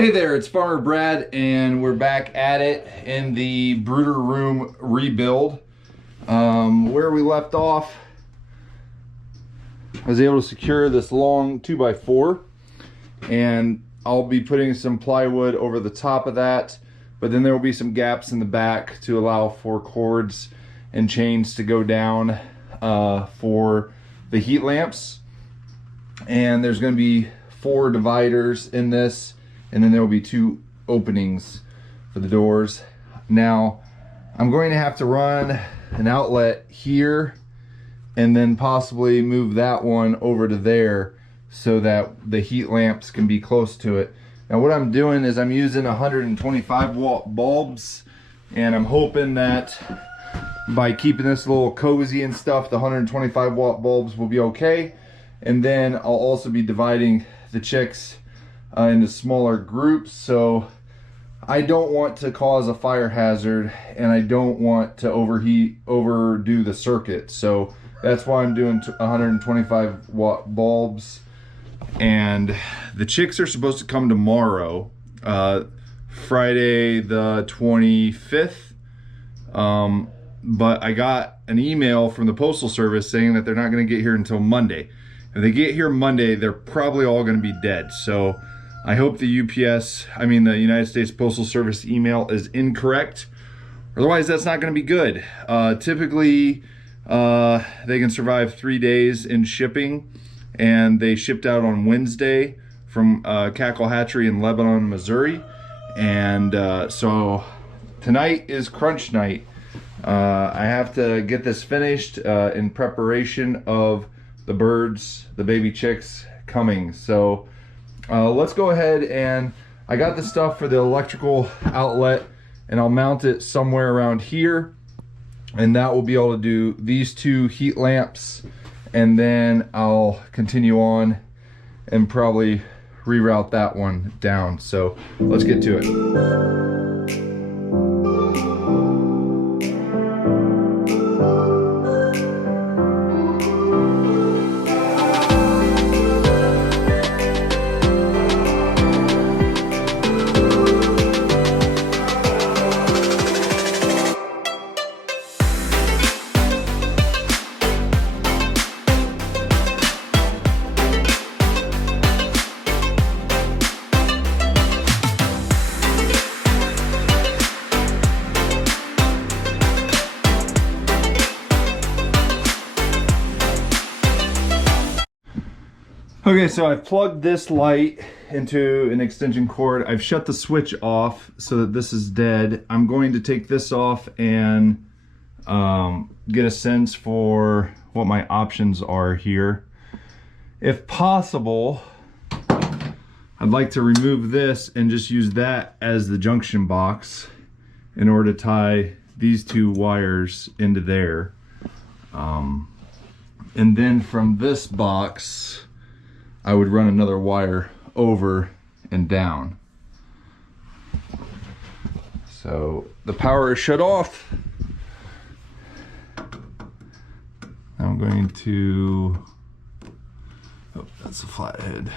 Hey there, it's Farmer Brad, and we're back at it in the brooder room rebuild. Where we left off, I was able to secure this long 2x4, and I'll be putting some plywood over the top of that, but then there will be some gaps in the back to allow for cords and chains to go down for the heat lamps. And there's going to be 4 dividers in this, and then there will be 2 openings for the doors. Now I'm going to have to run an outlet here and then possibly move that one over to there so that the heat lamps can be close to it. Now what I'm doing is I'm using 125 watt bulbs, and I'm hoping that by keeping this a little cozy and stuff, the 125 watt bulbs will be okay. And then I'll also be dividing the chicks into smaller groups, so I don't want to cause a fire hazard, and I don't want to overdo the circuit. So that's why I'm doing 125 watt bulbs. And the chicks are supposed to come tomorrow, Friday the 25th. But I got an email from the Postal Service saying that they're not going to get here until Monday. If they get here Monday, they're probably all going to be dead. So I hope the the United States Postal Service email is incorrect. Otherwise, that's not going to be good. Typically, they can survive 3 days in shipping, and they shipped out on Wednesday from Cackle Hatchery in Lebanon, Missouri. And so tonight is crunch night. I have to get this finished in preparation of the birds, the baby chicks coming. So let's go ahead, and I got the stuff for the electrical outlet, and I'll mount it somewhere around here, and that will be able to do these 2 heat lamps, and then I'll continue on and probably reroute that one down. So let's get to it. Okay, so I've plugged this light into an extension cord. I've shut the switch off so that this is dead. I'm going to take this off and get a sense for what my options are here. If possible, I'd like to remove this and just use that as the junction box in order to tie these 2 wires into there. And then from this box, I would run another wire over and down. So the power is shut off. I'm going to, oh, that's a flathead.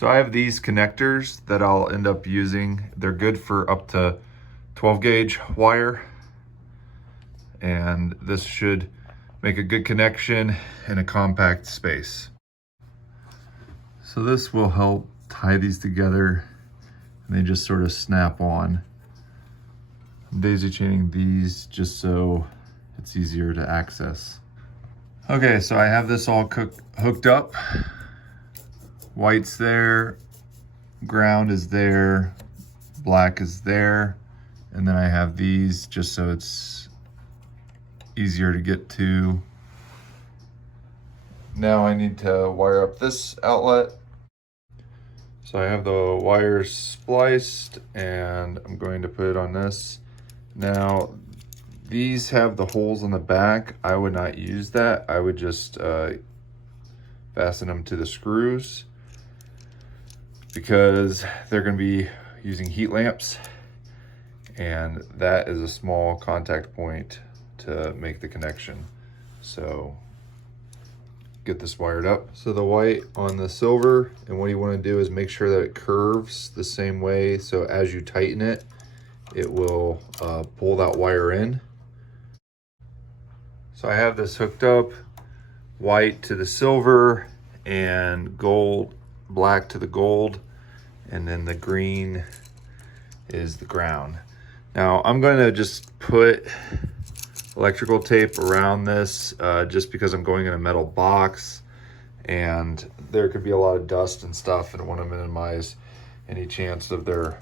So I have these connectors that I'll end up using. They're good for up to 12 gauge wire. And this should make a good connection in a compact space. So this will help tie these together and they just sort of snap on. I'm daisy chaining these just so it's easier to access. Okay, so I have this all hooked up. White's there, ground is there, black is there, and then I have these just so it's easier to get to. Now I need to wire up this outlet. So I have the wires spliced and I'm going to put it on this. Now these have the holes in the back. I would not use that. I would just fasten them to the screws because they're going to be using heat lamps, and that is a small contact point to make the connection. So get this wired up. So the white on the silver, and what you want to do is make sure that it curves the same way, so as you tighten it, it will pull that wire in. So I have this hooked up, white to the silver and gold, black to the gold, and then the green is the ground. Now I'm going to just put electrical tape around this just because I'm going in a metal box and there could be a lot of dust and stuff, and I want to minimize any chance of there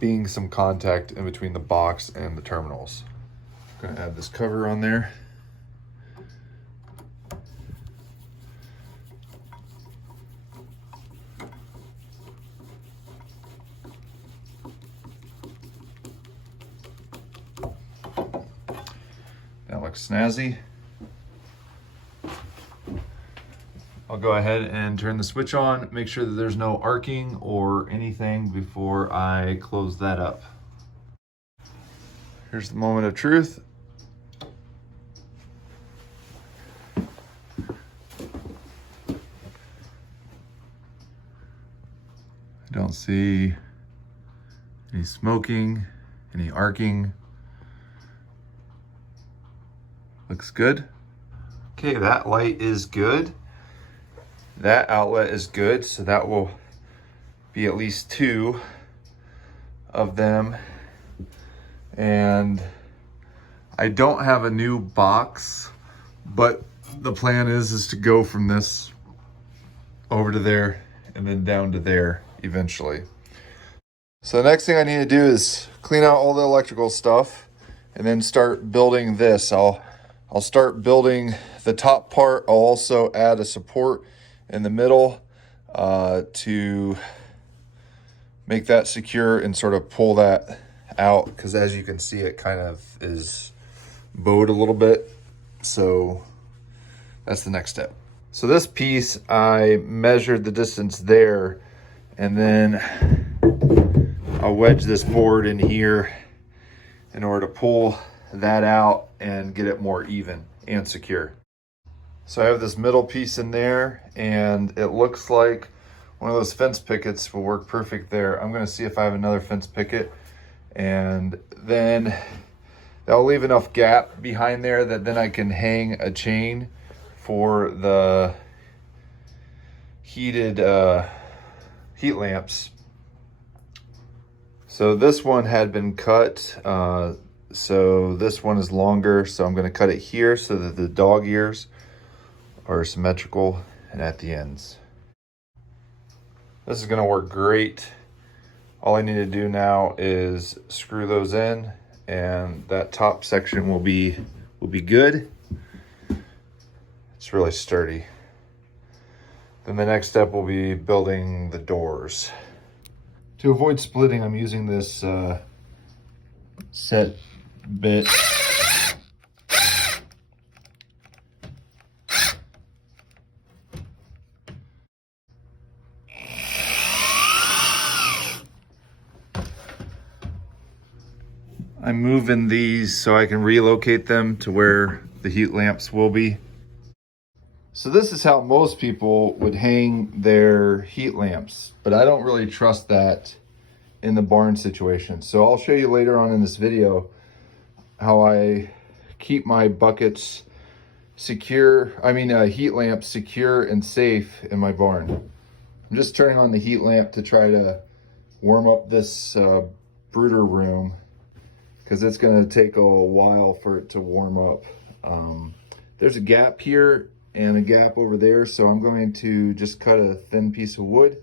being some contact in between the box and the terminals. I'm going to add this cover on there. That looks snazzy. I'll go ahead and turn the switch on, make sure that there's no arcing or anything before I close that up. Here's the moment of truth. I don't see any smoking, any arcing. Looks good. Okay, that light is good. That outlet is good, so that will be at least 2 of them. And I don't have a new box, but the plan is to go from this over to there and then down to there eventually. So the next thing I need to do is clean out all the electrical stuff and then start building this. I'll start building the top part. I'll also add a support in the middle to make that secure and sort of pull that out, because as you can see, it kind of is bowed a little bit. So that's the next step. So this piece, I measured the distance there, and then I'll wedge this board in here in order to pull that out and get it more even and secure. So I have this middle piece in there, and it looks like one of those fence pickets will work perfect there. I'm going to see if I have another fence picket, and then that'll leave enough gap behind there that then I can hang a chain for the heated heat lamps. So this one had been cut, so this one is longer, so I'm going to cut it here so that the dog ears are symmetrical and at the ends. This is going to work great. All I need to do now is screw those in, and that top section will be good. It's really sturdy. Then the next step will be building the doors. To avoid splitting, I'm using this set bit. I'm moving these so I can relocate them to where the heat lamps will be. So this is how most people would hang their heat lamps, but I don't really trust that in the barn situation. So I'll show you later on in this video how I keep my buckets secure, heat lamps secure and safe in my barn. I'm just turning on the heat lamp to try to warm up this brooder room because it's going to take a while for it to warm up. There's a gap here and a gap over there, so I'm going to just cut a thin piece of wood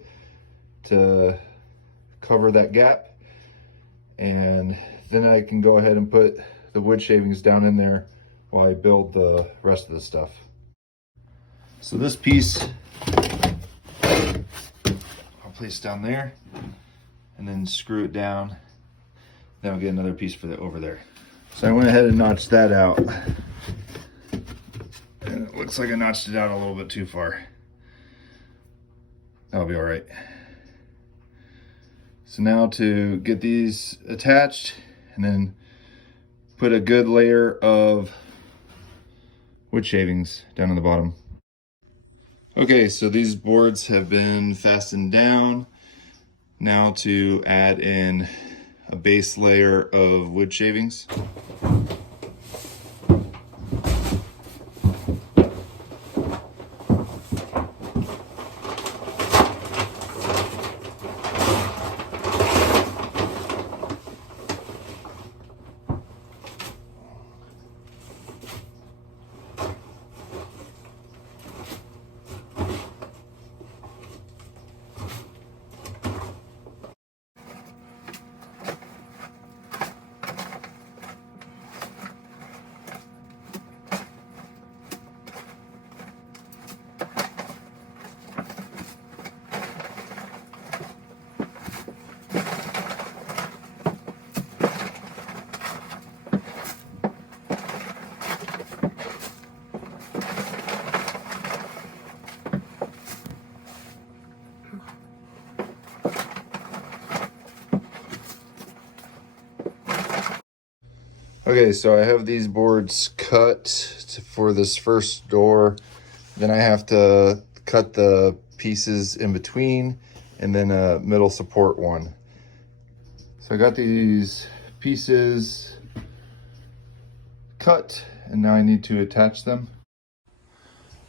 to cover that gap, and then I can go ahead and put the wood shavings down in there while I build the rest of the stuff. So this piece I'll place down there and then screw it down. Then I'll get another piece for the over there. So I went ahead and notched that out. And it looks like I notched it out a little bit too far. That'll be all right. So now to get these attached and then put a good layer of wood shavings down on the bottom. Okay, so these boards have been fastened down. Now to add in a base layer of wood shavings. Okay, so I have these boards cut for this first door. Then I have to cut the pieces in between and then a middle support one. So I got these pieces cut and now I need to attach them.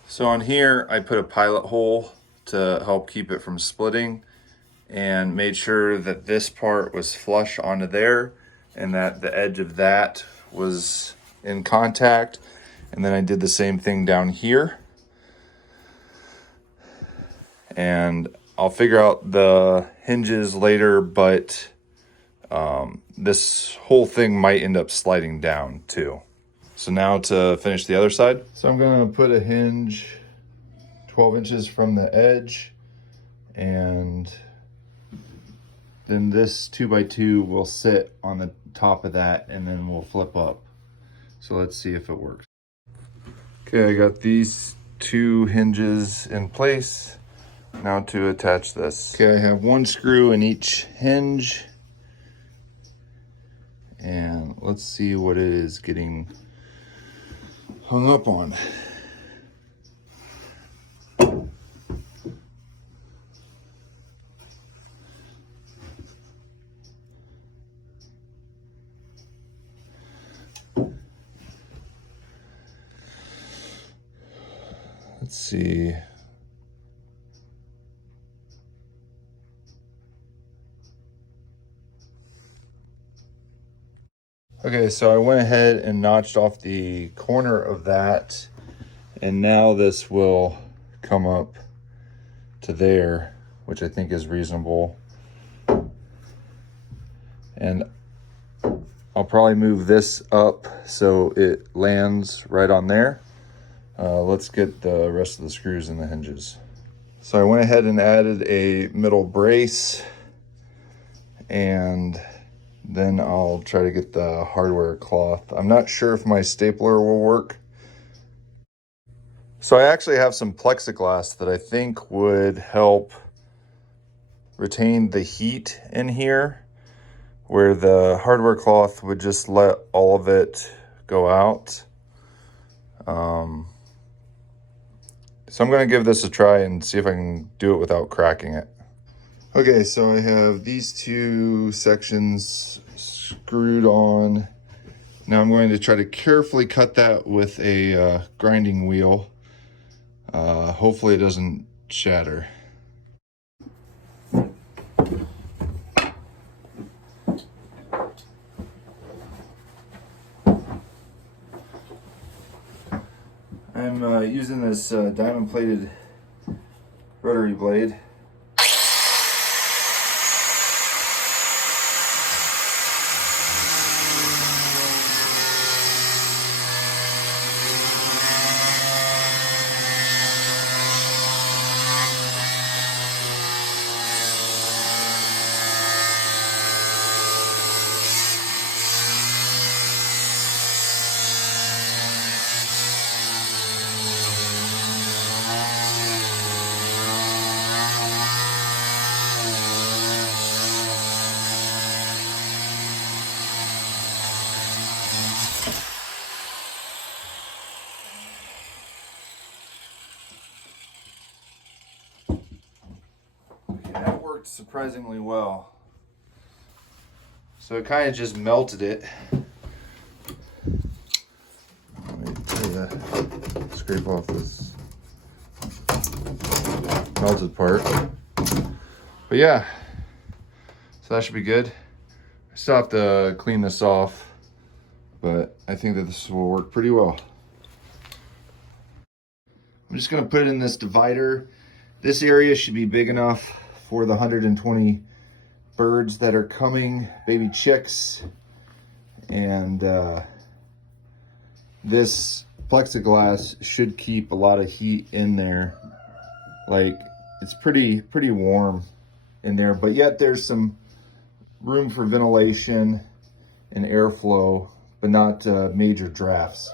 So on here, I put a pilot hole to help keep it from splitting and made sure that this part was flush onto there and that the edge of that was in contact. And then I did the same thing down here. And I'll figure out the hinges later, but this whole thing might end up sliding down too. So now to finish the other side. So I'm gonna put a hinge 12 inches from the edge, and then this 2x2 will sit on the top of that and then we'll flip up. So let's see if it works. Okay, I got these two hinges in place. Now to attach this. Okay, I have one screw in each hinge. And let's see what it is getting hung up on. Let's see. Okay, so I went ahead and notched off the corner of that, and now this will come up to there, which I think is reasonable. And I'll probably move this up so it lands right on there. Let's get the rest of the screws in the hinges. So I went ahead and added a middle brace, and then I'll try to get the hardware cloth. I'm not sure if my stapler will work. So I actually have some plexiglass that I think would help retain the heat in here, where the hardware cloth would just let all of it go out. So I'm gonna give this a try and see if I can do it without cracking it. Okay, so I have these two sections screwed on. Now I'm going to try to carefully cut that with a grinding wheel. Hopefully it doesn't shatter. I'm using this diamond plated rotary blade. That worked surprisingly well. So it kind of just melted it. Let me scrape off this melted part. But yeah, so that should be good. I still have to clean this off, but I think that this will work pretty well. I'm just gonna put it in this divider. This area should be big enough for the 120 birds that are coming, baby chicks. And this plexiglass should keep a lot of heat in there. Like, it's pretty warm in there, but yet there's some room for ventilation and airflow, but not major drafts,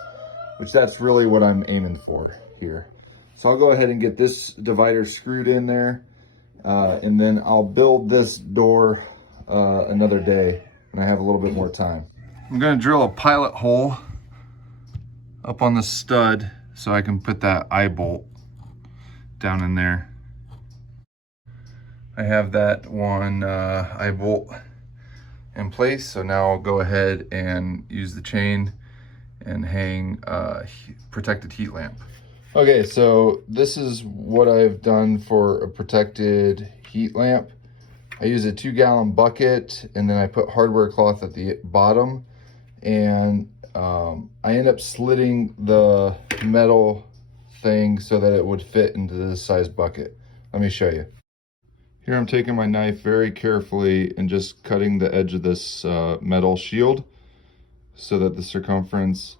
which that's really what I'm aiming for here. So I'll go ahead and get this divider screwed in there, and then I'll build this door another day when I have a little bit more time. I'm gonna drill a pilot hole up on the stud so I can put that eye bolt down in there. I have that one eye bolt in place, so now I'll go ahead and use the chain and hang a protected heat lamp. Okay, so this is what I've done for a protected heat lamp. I use a 2-gallon bucket, and then I put hardware cloth at the bottom, and I end up slitting the metal thing so that it would fit into this size bucket. Let me show you. Here I'm taking my knife very carefully and just cutting the edge of this metal shield so that the circumference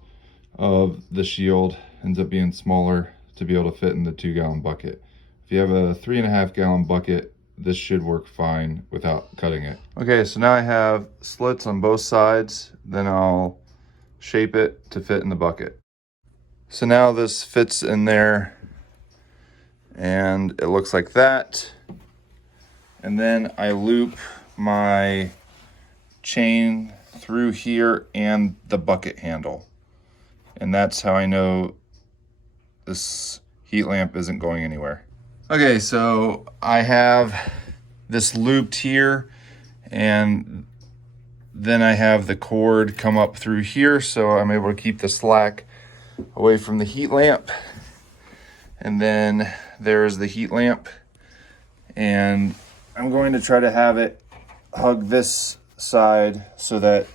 of the shield ends up being smaller to be able to fit in the 2-gallon bucket. If you have a 3.5-gallon bucket, this should work fine without cutting it. Okay, so now I have slits on both sides, then I'll shape it to fit in the bucket. So now this fits in there and it looks like that. And then I loop my chain through here and the bucket handle. And that's how I know this heat lamp isn't going anywhere. Okay, so I have this looped here, and then I have the cord come up through here, so I'm able to keep the slack away from the heat lamp. And then there's the heat lamp, and I'm going to try to have it hug this side so that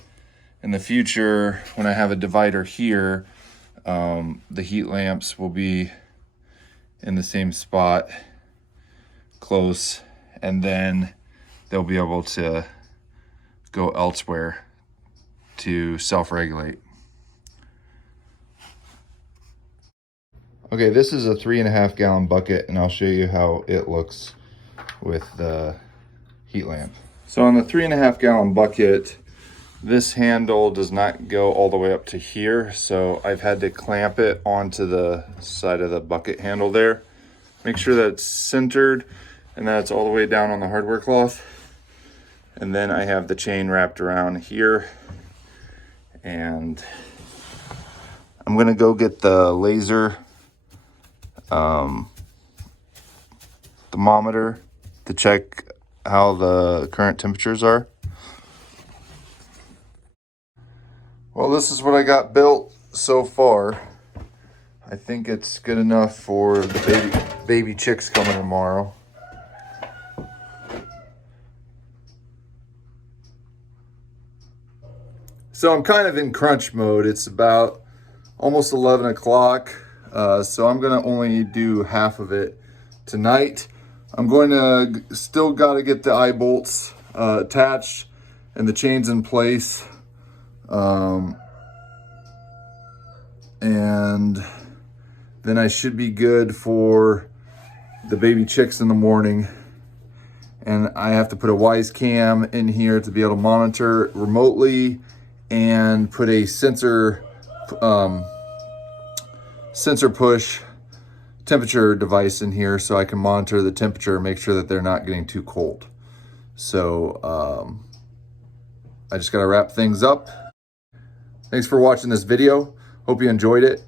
in the future, when I have a divider here, the heat lamps will be in the same spot, close, and then they'll be able to go elsewhere to self-regulate. Okay, this is a 3.5-gallon bucket, and I'll show you how it looks with the heat lamp. So on the 3.5-gallon bucket, this handle does not go all the way up to here, so I've had to clamp it onto the side of the bucket handle there. Make sure that it's centered and that it's all the way down on the hardware cloth. And then I have the chain wrapped around here. And I'm gonna go get the laser thermometer to check how the current temperatures are. Well, this is what I got built so far. I think it's good enough for the baby chicks coming tomorrow. So I'm kind of in crunch mode. It's about almost 11 o'clock. So I'm gonna only do half of it tonight. I'm going to still got to get the eye bolts attached and the chains in place. And then I should be good for the baby chicks in the morning. And I have to put a Wise Cam in here to be able to monitor remotely and put a sensor push temperature device in here so I can monitor the temperature and make sure that they're not getting too cold. So I just got to wrap things up. Thanks for watching this video. Hope you enjoyed it.